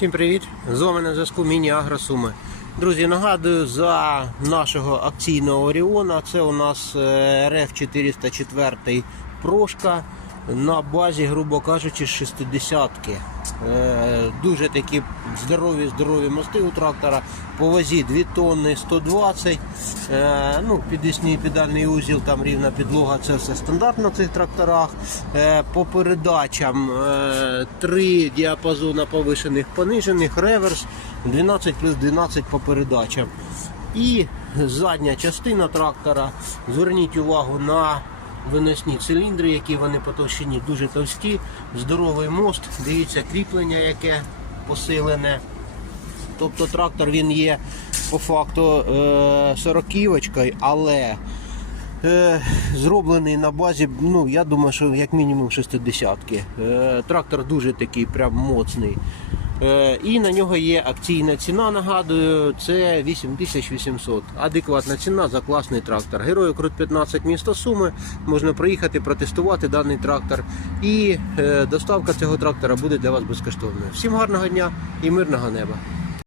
Всім привіт! З вами на зв'язку Міні Агросуми. Друзі, нагадую за нашого акційного Оріона. Це у нас РФ 404 прошка на базі, грубо кажучи, 60-ки. Е, Дуже такі здорові, здорові мости у трактора. По вазі 2 тонни 120. Е, Ну, підвісний педальний узіл, там рівна підлога, це все стандарт на цих тракторах. Е, По передачам три діапазона повишених, понижених, реверс 12 плюс 12 по передачам. І задня частина трактора. Зверніть увагу на виносні циліндри, які вони по товщині дуже товсті, здоровий мост. Дивіться кріплення, яке посилене. Тобто трактор він є по факту е, 40 але е, зроблений на базі, ну я думаю, що як мінімум 60-ки. Е, трактор дуже такий прям моцний. Е, і на нього є акційна ціна, нагадую, це 8800. Адекватна ціна за класний трактор. Герою Крут 15 міста Суми. Можна приїхати, протестувати даний трактор. І е, доставка цього трактора буде для вас безкоштовною. Всім гарного дня і мирного неба!